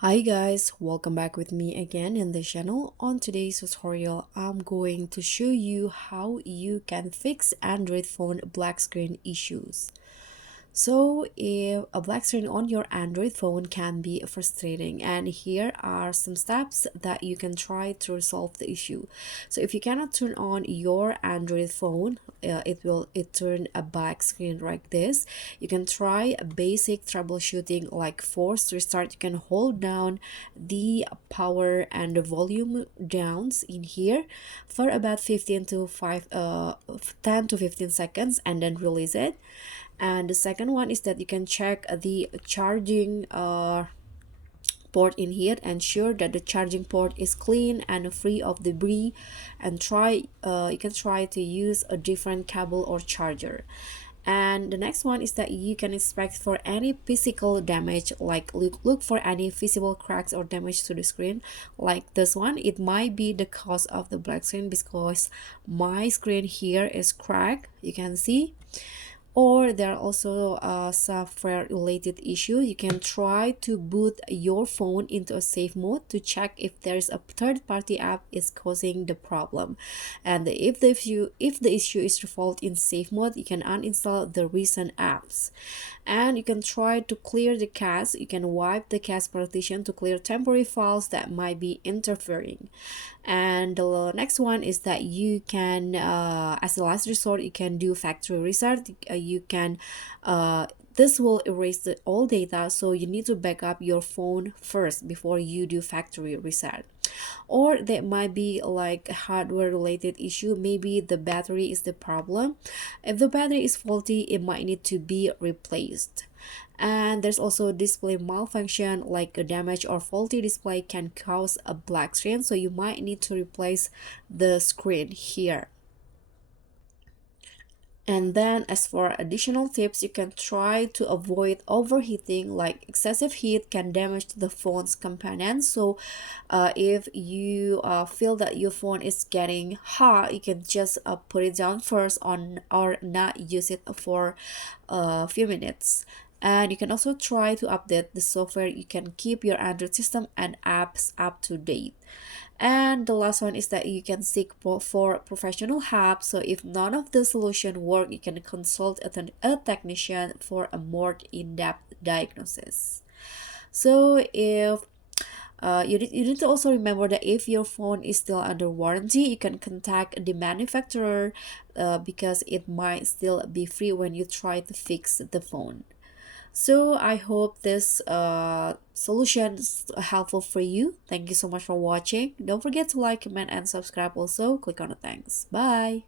Hi guys, welcome back with me again in the channel. On today's tutorial, I'm going to show you how you can fix Android phone black screen issues. So, if a black screen on your Android phone can be frustrating, and here are some steps that you can try to resolve the issue. So, if you cannot turn on your Android phone, it turn a black screen like this. You can try a basic troubleshooting like force restart. You can hold down the power and the volume downs in here for about 10 to 15 seconds and then release it. And the second one is that you can check the charging port in here, ensure that the charging port is clean and free of debris, and you can try to use a different cable or charger. And the next one is that you can inspect for any physical damage, like look for any visible cracks or damage to the screen. Like this one, it might be the cause of the black screen because my screen here is cracked, you can see. Or there are also software related issue. You can try to boot your phone into a safe mode to check if there's a third-party app is causing the problem. And if the issue is resolved in safe mode, you can uninstall the recent apps. And you can try to clear the cache. You can wipe the cache partition to clear temporary files that might be interfering. And the next one is that you can as a last resort, you can do factory reset. You can this will erase all data, so you need to back up your phone first before you do factory reset. Or there might be like a hardware related issue. Maybe the battery is the problem. If the battery is faulty, it might need to be replaced. And there's also display malfunction, like a damaged or faulty display can cause a black screen, so you might need to replace the screen here. And then as for additional tips, you can try to avoid overheating, like excessive heat can damage the phone's components. So if you feel that your phone is getting hot, you can just put it down first on or not use it for a few minutes. And you can also try to update the software. You can keep your Android system and apps up to date. And the last one is that you can seek for professional help. So if none of the solution work, you can consult a technician for a more in-depth diagnosis. So if you need to also remember that if your phone is still under warranty, you can contact the manufacturer because it might still be free when you try to fix the phone. So I hope this solution is helpful for you. Thank you so much for watching. Don't forget to like, comment, and subscribe also. Click on the thanks. Bye.